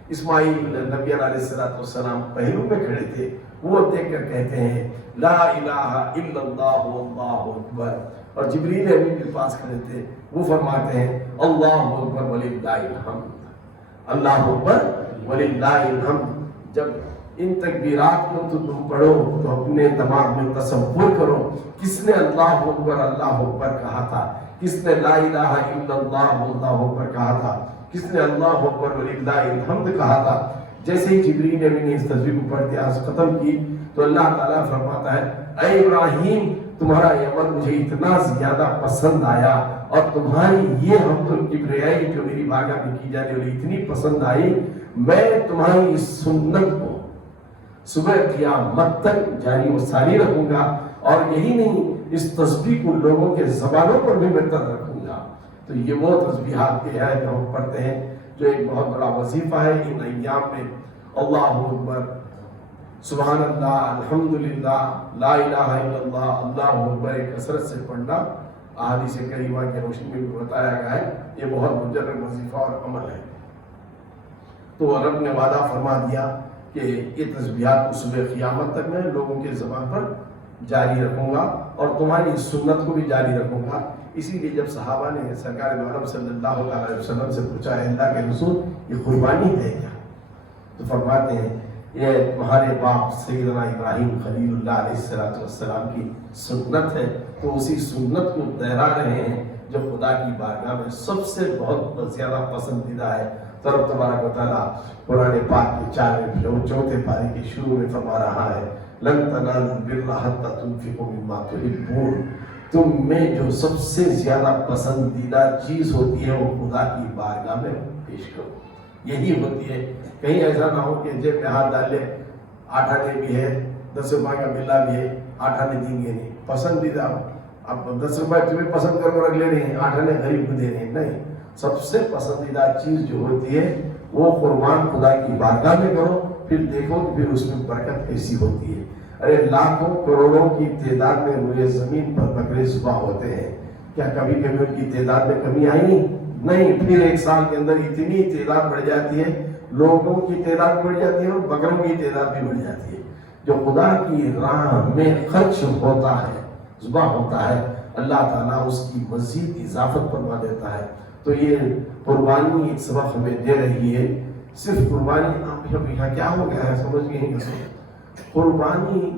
اسماعیل نبی علیہ السلام پہلو پہ کھڑے تھے، وہ دیکھ کر کہتے ہیں لا الہ الا اللہ واللہ اکبر، اور جبریل امین کے پاس کھڑے تھے، وہ فرماتے ہیں اللہ اکبر وللہ الحمد، اللہ اکبر وللہ الحمد۔ جب ان تکبیرات کو تو تم پڑھو تو اپنے دماغ میں تصور کرو کس نے اللہ اکبر کہا تھا، کس نے لا الہ الا اللہ اکبر کہا تھا، کس نے اللہ اکبر وللہ الحمد کہا تھا۔ جیسے ہی جبریل نے بھی اس تصویر کو پڑھ کے آج ختم کی تو اللہ تعالیٰ فرماتا ہے اے ابراہیم تمہارا یہ عمل مجھے اتنا زیادہ پسند آیا اور تمہاری یہ حمد الکبریائی جو میری بارگاہ میں کی جانے والی اتنی پسند آئی، میں تمہاری اس سنت کو صبح قیامت تک جاری و ساری رکھوں گا، اور یہی نہیں اس تسبیح کو لوگوں کے زبانوں پر بھی بہتر رکھوں گا۔ تو یہ وہ تسبیحات کے ہے جو ہم پڑھتے ہیں، جو ایک بہت بڑا وظیفہ ہے ان ایام میں۔ اللہ اکبر، سبحان اللہ، الحمدللہ، لا الہ الا اللہ، اللہ اکبر ایک کثرت سے پڑھنا احادیث کریمہ کی روشنی میں بھی بتایا گیا ہے، یہ بہت مجرد وظیفہ اور عمل ہے۔ تو رب نے وعدہ فرما دیا کہ یہ تسبیحات صبح قیامت تک میں لوگوں کے زبان پر جاری رکھوں گا اور تمہاری اس سنت کو بھی جاری رکھوں گا۔ اسی لیے جب صحابہ نے سرکار دو عالم صلی اللہ علیہ وسلم سے پوچھا ہے اللہ کے رسول یہ قربانی ہے کیا، تو فرماتے ہیں یہ تمہارے باپ سیدنا ابراہیم خلیل اللہ علیہ السلام کی سنت ہے، تو اسی سنت کو دہرا رہے ہیں جو خدا کی بارگاہ میں سب سے بہت زیادہ پسندیدہ ہے۔ تو رب تبارک و تعالیٰ قرآن پاک کے چوتھے پارے کے شروع میں فرما رہا ہے لن تنالوا البر حتی تنفقوا مما تحبون، تم میں جو سب سے زیادہ پسندیدہ چیز ہوتی ہے وہ خدا کی بارگاہ میں پیش کرو، یہی ہوتی ہے۔ کہیں ایسا نہ ہو کہ جیب میں ہاتھ ڈالے، 8 آنے بھی ہے، 10 روپے کا بلا بھی ہے، 8 آنے دیں گے نہیں، پسندیدہ اب 10 روپے تمہیں پسند کر کے رکھ لے رہے ہیں، 8 آنے غریب کو دے رہے ہیں، نہیں، سب سے پسندیدہ چیز جو ہوتی ہے وہ قربان خدا کی بارگاہ میں کرو، پھر دیکھو کہ پھر اس میں برکت کیسی ہوتی ہے۔ ارے لاکھوں کروڑوں کی تعداد میں روئے زمین پر بکرے ذبح ہوتے ہیں، کیا کبھی کبھی ان کی تعداد میں کمی آئی؟ نہیں، پھر ایک سال کے اندر اتنی تعداد بڑھ جاتی ہے، لوگوں کی تعداد بڑھ جاتی ہے اور بکروں کی تعداد بھی بڑھ جاتی ہے۔ جو خدا کی راہ میں خرچ ہوتا ہے، ذبح ہوتا ہے، اللہ تعالیٰ اس کی مزید اضافت فرما دیتا ہے۔ تو یہ قربانی ایک سبق ہمیں دے رہی ہے۔ صرف قربانی آپ یہاں کیا ہو گیا ہے سمجھ گئے ہیں؟ قربانی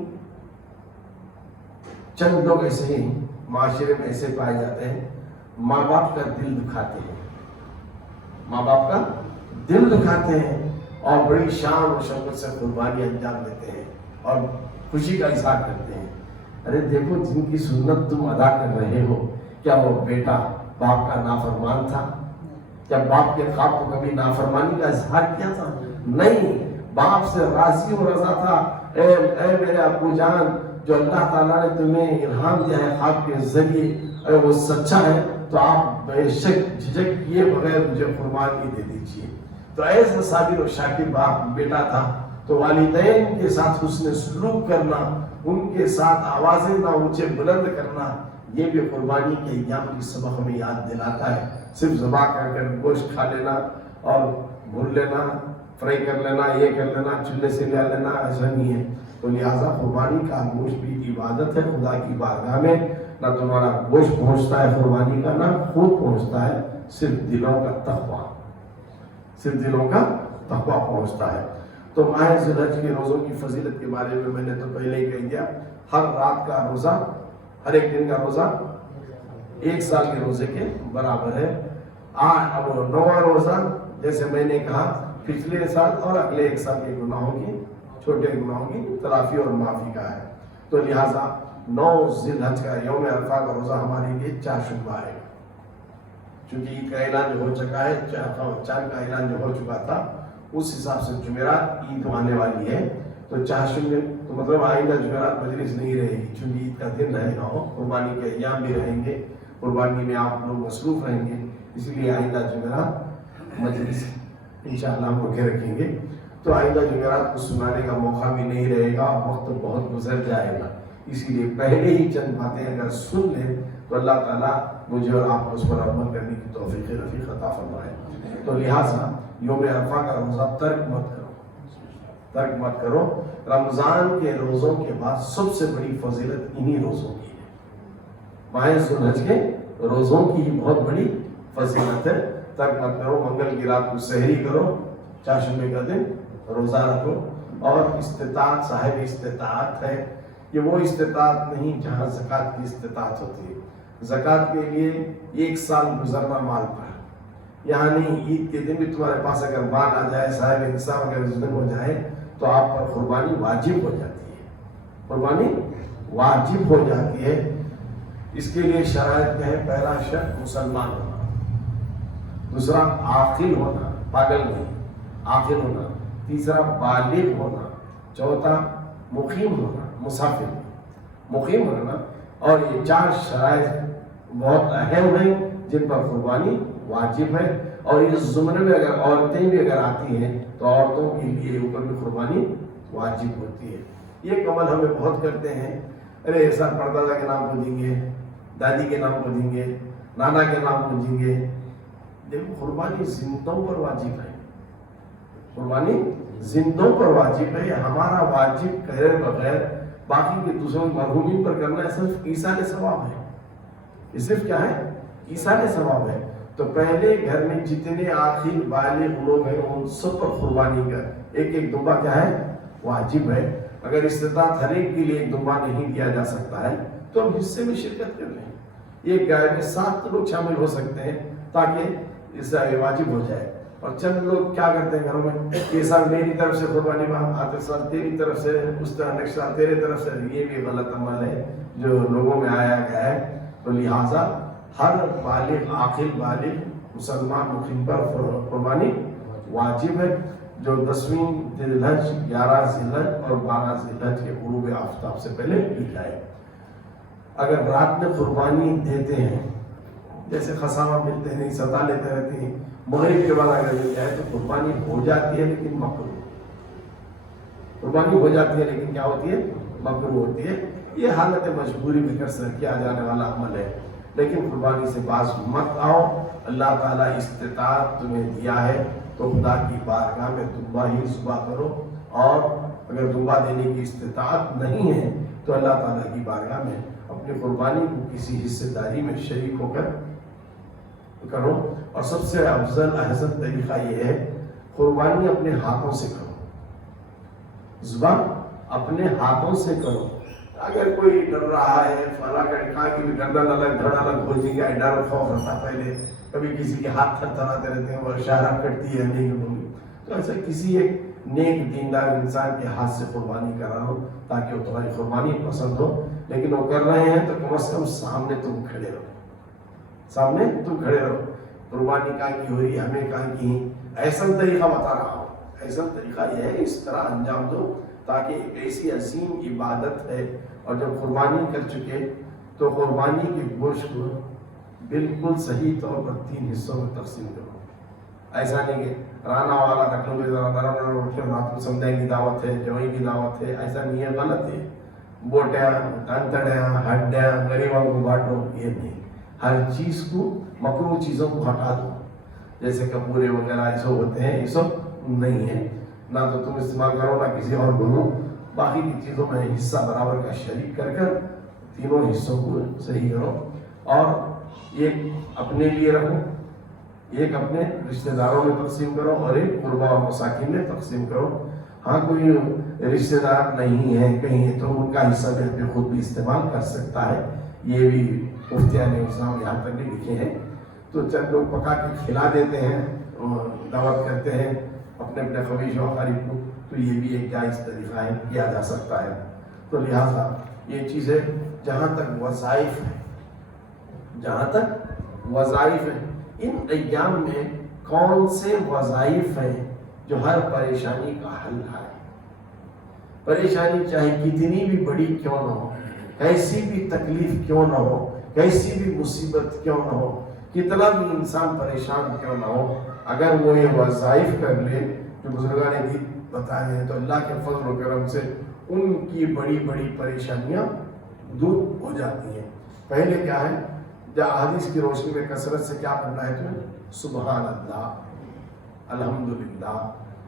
چند لوگ ایسے ہی معاشرے میں ایسے پائے جاتے ہیں، ماں باپ کا دل دکھاتے ہیں، ماں باپ کا دل دکھاتے ہیں اور بڑی شان و شوکت سے قربانی انجام دیتے ہیں اور خوشی کا اظہار کرتے ہیں۔ ارے دیکھو جن کی سنت تم ادا کر رہے ہو، کیا وہ بیٹا باپ کا نافرمان تھا؟ کیا باپ کے خواب کو کبھی نافرمانی کا اظہار کیا تھا؟ نہیں، باپ سے راضی و رضا تھا۔ اے میرے ابو جان، جو اللہ تعالیٰ نے تمہیں الہام دیا ہے خواب کے ذریعے، اگر وہ سچا ہے تو آپ بے شک جھجک کیے بغیر مجھے قربانی دے دیجیے۔ تو ایسا صابر و شاکر باپ بیٹا تھا، تو والدین کے ساتھ حسن سلوک کرنا، ان کے ساتھ آوازیں نہ اونچے بلند کرنا، یہ بھی قربانی کے ایام کی سبق ہمیں یاد دلاتا ہے۔ صرف ذبح کر گوشت کھا لینا اور بھون لینا، فرائی کر لینا، یہ کر لینا، چولہے سے لے لینا، ایسا نہیں ہے۔ تو لہٰذا قربانی کا گوشت بھی عبادت ہے خدا کی بارگاہ میں، نہ تمہارا گوشت پہنچتا ہے قربانی کا، نہ خود پہنچتا ہے، صرف دلوں کا تقویٰ، صرف دلوں کا تقویٰ پہنچتا ہے۔ تو ماہ ذی الحج کے روزوں کی فضیلت کے بارے میں نے تو پہلے ہی کہہ دیا، ہر رات کا روزہ، ہر ایک دن کا روزہ 1 سال کے روزے کے برابر ہے۔ اب 9واں روزہ جیسے میں نے کہا پچھلے سال اور اگلے 1 سال کے گناہوں کی، چھوٹے گناہوں کی تلافی اور معافی کا ہے۔ تو لہٰذا 9 ذی الحج کا یوم عرفہ کا روزہ ہمارے لیے چاشتہ ہے، چونکہ عید کا اعلان جو ہو چکا ہے، چاند کا اعلان جو ہو چکا تھا، اس حساب سے جمعرات عید آنے والی ہے، تو چاشتہ تو مطلب آئندہ جمعرات مجلس نہیں رہے گی، چونکہ عید کا دن رہے گا، قربانی کے ایام بھی رہیں گے، قربانی میں آپ لوگ مصروف رہیں گے، اس لیے آئندہ جمعرات مجلس انشاءاللہ ہم روکے رکھیں گے۔ تو آئندہ جمعرات کو سنانے کا موقع بھی نہیں رہے گا، وقت بہت گزر جائے گا، اسی لیے پہلے ہی چند باتیں اگر سن لیں تو اللہ تعالیٰ مجھے اور آپ کو اس پر عمل کرنے کی توفیق رفیق عطا فرمائے۔ تو لہٰذا یوم عرفہ کا روزہ ترک مت کرو۔ رمضان کے روزوں کے بعد سب سے بڑی فضیلت انہی روزوں کی ہے، ماہ ذی الحج کے روزوں کی بہت بڑی فضیلت ہے۔ ترک مت کرو، منگل کی رات کو سحری کرو، چاشتہ کا دن روزہ رکھو، اور استطاعت صاحب استطاعت ہے. یہ وہ استطاعت نہیں جہاں زکوٰۃ کی استطاعت ہوتی ہے. زکوٰۃ کے لیے 1 سال گزرنا مال پر. یہاں نہیں عید کے دن بھی تمہارے پاس اگر مال آ جائے صاحب انصاف اگر ظلم ہو جائے تو آپ پر قربانی واجب ہو جاتی ہے. قربانی واجب ہو جاتی ہے. اس کے لیے شرائط کیا ہے؟ پہلا شرط مسلمان ہونا، دوسرا عاقل ہونا، پاگل نہیں، عاقل ہونا، تیسرا بالغ ہونا، چوتھا مقیم ہونا، مسافر مقیم ہونا. اور یہ 4 شرائط بہت اہم ہیں جن پر قربانی واجب ہے. اور اس زمرے میں اگر عورتیں بھی اگر آتی ہیں تو عورتوں کے لیے اوپر بھی قربانی واجب ہوتی ہے. یہ عمل ہمیں بہت کرتے ہیں. ارے ایسا پردادا کے نام کو دیں گے، دادی کے نام کو دیں گے، نانا کے نام کو دیں گے. دیکھو قربانی زندوں پر واجب ہے. قربانی زندوں پر واجب ہے. ہمارا واجب کرے بغیر باقی کے دوسروں مرحومین پر کرنا صرف ایصال ثواب ہے. یہ صرف کیا ہے؟ ایصال ثواب ہے. تو پہلے گھر میں جتنے عاقل بالغ لوگ ہیں ان سب پر قربانی کا ایک دمبا کیا ہے؟ واجب ہے. اگر استطاعت ہر ایک کے لیے ایک دمبا نہیں دیا جا سکتا ہے تو ہم حصے میں شرکت کر لیں. ایک گائے میں 7 لوگ شامل ہو سکتے ہیں تاکہ اس سے واجب ہو جائے. اور چند لوگ کیا کرتے ہیں گھروں میں کہ سال میری طرف سے قربانی آتے سال تیری طرف سے، اس طرح نیکسٹ سال تیرے طرف سے. یہ بھی غلط عمل ہے جو لوگوں میں آیا گیا ہے. تو لہٰذا ہر بالغ عاقل بالغ مسلمان مقیم پر قربانی واجب ہے. جو 10ویں ذی الحج، 11 ذی الحج اور 12 ذی الحج کے غروب آفتاب سے پہلے کی جائے. اگر رات میں قربانی دیتے ہیں جیسے خسامہ ملتے ہیں ستا لیتے رہتے ہیں، مغرب کے بعد اگر مل جائے تو قربانی ہو جاتی ہے لیکن مکروہ. قربانی ہو جاتی ہے لیکن کیا ہوتی ہے؟ مکروہ ہوتی ہے. یہ حالت مجبوری میں کیا جانے والا عمل ہے. لیکن قربانی سے باز مت آؤ. اللہ تعالیٰ استطاعت تمہیں دیا ہے تو خدا کی بارگاہ میں دمبا ہی ذبح کرو. اور اگر دمبا دینے کی استطاعت نہیں ہے تو اللہ تعالیٰ کی بارگاہ میں اپنی قربانی کو کسی حصے داری میں شریک ہو کر کرو. اور سب سے افضل احسن طریقہ یہ ہے قربانی اپنے ہاتھوں سے کرو. ذبح اپنے ہاتھوں سے کرو. اگر کوئی ڈر رہا ہے فلاں کہا کہ گردن الگ دھڑ الگ ہو جائے گا، ڈر خوف رہتا پہلے، کبھی کسی کے ہاتھ تھر تھراتے رہتے ہیں وہ اشارہ کرتی ہے نہیں ہوگی، تو ایسا کسی ایک نیک دیندار انسان کے ہاتھ سے قربانی کراؤ تاکہ وہ تمہاری قربانی پسند ہو. لیکن وہ کر رہے ہیں تو کم از کم سامنے تم کھڑے رہو. سامنے تم کھڑے رہو. قربانی کہاں کی ہو رہی ہے، ہمیں کہاں کی. ایسا طریقہ بتا رہا ہوں، ایسا طریقہ یہ ہے اس طرح انجام دو تاکہ ایک ایسی عظیم عبادت ہے. اور جب قربانی کر چکے تو قربانی کے گوشت کو بالکل صحیح طور پر 3 حصوں میں تقسیم کرو. ایسا نہیں کہ رانا والا رکھ لو گے رات کو سمجھائی کی دعوت ہے، جوئی کی دعوت ہے، ایسا نہیں ہے، غلط ہے. بوٹیاں، تنتڑیاں، ہڈیاں غریبوں کو بانٹو، یہ نہیں. ہر چیز کو مکروہ چیزوں کو ہٹا دو. جیسے کپورے وغیرہ یہ سب ہوتے ہیں، یہ سب نہیں ہے. نہ تو تم استعمال کرو نہ کسی اور کو دو. باقی کی چیزوں میں حصہ برابر کا شریک کر کر تینوں حصوں کو صحیح کرو. اور ایک اپنے لیے رکھو، ایک اپنے رشتہ داروں میں تقسیم کرو اور ایک قربا اور مساکین میں تقسیم کرو. ہاں کوئی رشتہ دار نہیں ہے کہیں تو ان کا حصہ بھی اپنے خود بھی استعمال کر سکتا ہے. یہ بھی مفتیان اسلام یہاں تک بھی لکھے ہیں. تو چند لوگ پکا کے کھلا دیتے ہیں، دعوت کرتے ہیں اپنے اپنے خبیث و اقارب کو، تو یہ بھی ایک جائز طریقہ ہے، کیا جا سکتا ہے. تو لہٰذا یہ چیزیں جہاں تک وظائف ہیں، جہاں تک وظائف ہیں، ان ایام میں کون سے وظائف ہیں جو ہر پریشانی کا حل ہے. پریشانی چاہے کتنی بھی بڑی کیوں نہ ہو، کیسی بھی تکلیف کیوں نہ ہو، کیسی بھی مصیبت کیوں نہ ہو، کتنا بھی انسان پریشان کیوں نہ ہو، اگر وہ یہ وظائف کر لے جو بزرگان دین بتائے ہیں تو اللہ کے فضل و کرم سے ان کی بڑی بڑی پریشانیاں دور ہو جاتی ہیں. پہلے کیا ہے، جب حدیث کی روشنی میں کثرت سے کیا پڑھنا ہے تمہیں؟ سبحان اللہ، الحمدللہ،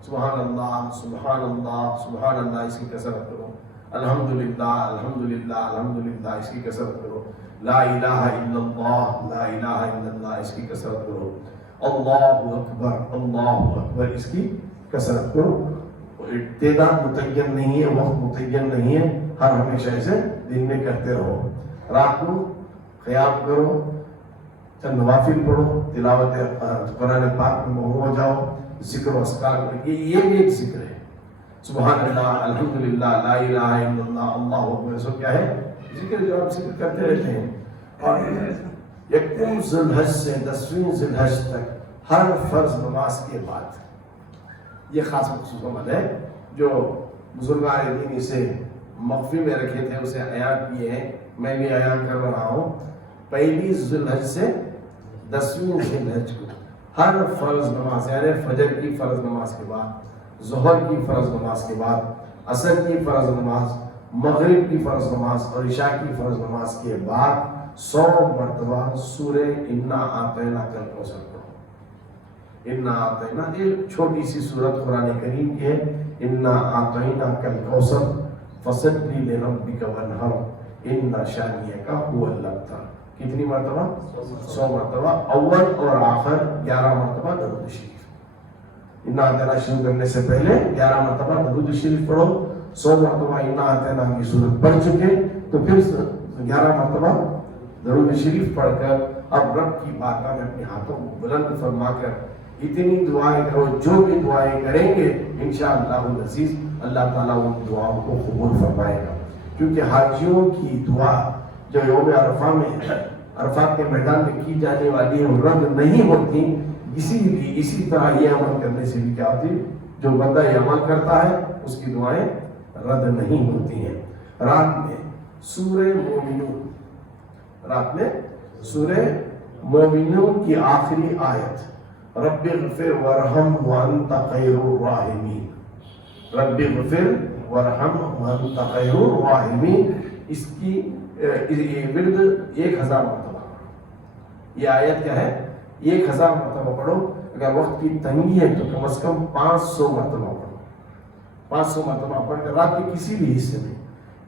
سبحان اللہ، سبحان اللہ، سبحان اللہ، اس کی کثرت کرو. الحمدللہ، الحمدللہ، الحمدللہ، اس کی کثرت کرو. لا الہ الا اللہ، لا الہ الا اللہ، اس کی کثرت کرو. اللہ اکبر، اللہ اکبر، اس کی کثرت کرو. تعداد متعین نہیں ہے، وقت متعین نہیں ہے، ہر ہمیشہ اسے دن میں کرتے رہو۔ رات کو قیام کرو، چند نوافل پڑھو، تلاوت قرآن پاک میں مغروب ہو جاؤ، ذکر و اذکار کر کے، یہ بھی ایک ذکر ہے۔ سبحان اللہ، الحمدللہ، لا الہ الا اللہ، اللہ اکبر، سب کیا ہے؟ ذکر، جو آپ ذکر کرتے رہتے ہیں۔ اور یکم ذی الحج سے 10ویں ذی الحج تک ہر فرض نماز کے بعد، یہ خاص مخصوص عمل ہے جو بزرگان دین اسے مخفی میں رکھے تھے، اسے عیان کیے ہیں، میں بھی عیان کر رہا ہوں۔ پہلی ذی الحج سے 10ویں ذی الحج کو ہر فرض نماز، یعنی فجر کی فرض نماز کے بعد، ظہر کی فرض نماز کے بعد، عصر کی فرض نماز، مغرب کی فرض نماز اور عشاء کی فرض نماز کے بعد 100 مرتبہ سورہ انا اعطیناک الکوثر پڑھو۔ انا اعطینا ایک چھوٹی سی سورت قرآن کریم کی ہے، انا اعطیناک الکوثر فصلی لربک وانحر ان شانئک هو الابتر۔ کتنی مرتبہ؟ 100 مرتبہ، اول اور آخر 11 مرتبہ درود شریف۔ انا اعطینا شروع کرنے سے پہلے 11 مرتبہ درود شریف پڑھو۔ 100 مرتبہ انا اعطینا کی سورت پڑھ چکے تو پھر 11 مرتبہ درود شریف پڑھ کر اب رب کی بارگاہ میں اپنے ہاتھوں کو بلند فرما کر اتنی دعائیں کرو، جو بھی دعائیں کریں گے انشاءاللہ العزیز اللہ تعالیٰ ان دعاؤں کو قبول فرمائے گا۔ کیونکہ حاجیوں کی دعا جو یوم عرفہ میں عرفات کے میدان میں کی جانے والی ہے، رد نہیں ہوتی، اسی طرح یہ عمل کرنے سے بھی کیا ہوتی، جو بندہ یہ عمل کرتا ہے اس کی دعائیں رد نہیں ہوتی ہیں۔ رات میں سورہ مومنون، رات میں سورہ مومنون کی آخری آیت، رب اغفر ورحم وانت خیر الراحمین، رب اغفر ورحم وانت خیر الراحمین، اس کی ورد 1000 مرتبہ پڑھو۔ یہ آیت کیا ہے؟ 1000 مرتبہ پڑھو۔ اگر وقت کی تنگی ہے تو کم از کم 500 مرتبہ پڑھو۔ 500 مرتبہ پڑھ کر رات کے کسی بھی حصے میں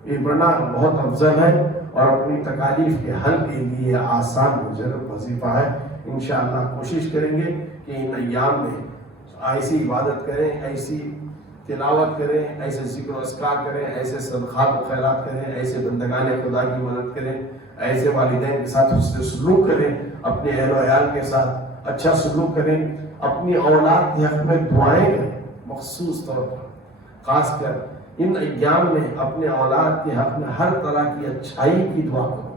یہ پڑھنا بہت افضل ہے اور اپنی تکالیف کے حل کے لیے آسان مجرب وظیفہ ہے۔ انشاءاللہ کوشش کریں گے کہ ان ایام میں ایسی عبادت کریں، ایسی تلاوت کریں، ایسے ذکر و اذکار کریں، ایسے صدقات و خیرات کریں، ایسے بندگان خدا کی مدد کریں، ایسے والدین کے ساتھ حسن سلوک کریں، اپنے اہل و عیال کے ساتھ اچھا سلوک کریں، اپنی اولاد کے حق میں دعائیں کریں، مخصوص طور پر خاص کر ان ایام میں اپنے اولاد کے حق میں ہر طرح کی اچھائی کی دعا کرو،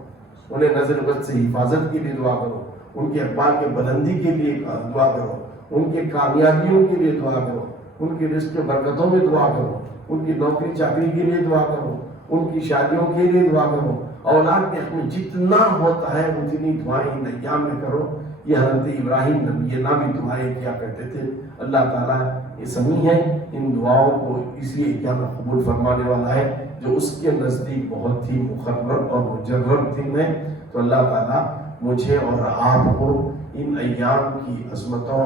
انہیں نظر بد سے حفاظت کے لیے دعا کرو، ان کے اقبال کے بلندی کے لیے دعا کرو، ان کے کامیابیوں کے لیے دعا کرو، ان کی رزق کے برکتوں میں دعا کرو، ان کی نوکری چاکری کے لیے دعا کرو، ان کی شادیوں کے لیے دعا کرو، اولاد کے حق میں جتنا ہوتا ہے اتنی دعائیں ان ایام میں کرو۔ یہ حضرت ابراہیم نبی بھی دعائیں کیا کرتے تھے۔ اللہ تعالیٰ یہ سمیع ہے، ان دعاؤں کو اس لیے ایام میں قبول فرمانے والا ہے جو اس کے نزدیک بہت ہی مقرر اور مجرب دن ہے۔ تو اللہ تعالیٰ مجھے اور آپ کو ان ایام کی عظمتوں،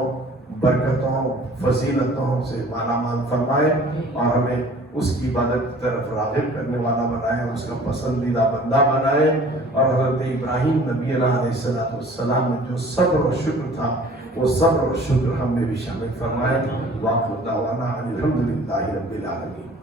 برکتوں، فضیلتوں سے مالا مال فرمائے اور ہمیں اس کی عبادت کی طرف راغب کرنے والا بنائے، اس کا پسندیدہ بندہ بنائے، اور حضرت ابراہیم نبی علیہ السلام میں جو صبر و شکر تھا وہ صبر و شکر ہم میں بھی شامل فرمائے۔ وآخر دعوانا الحمدللہ رب العالمین۔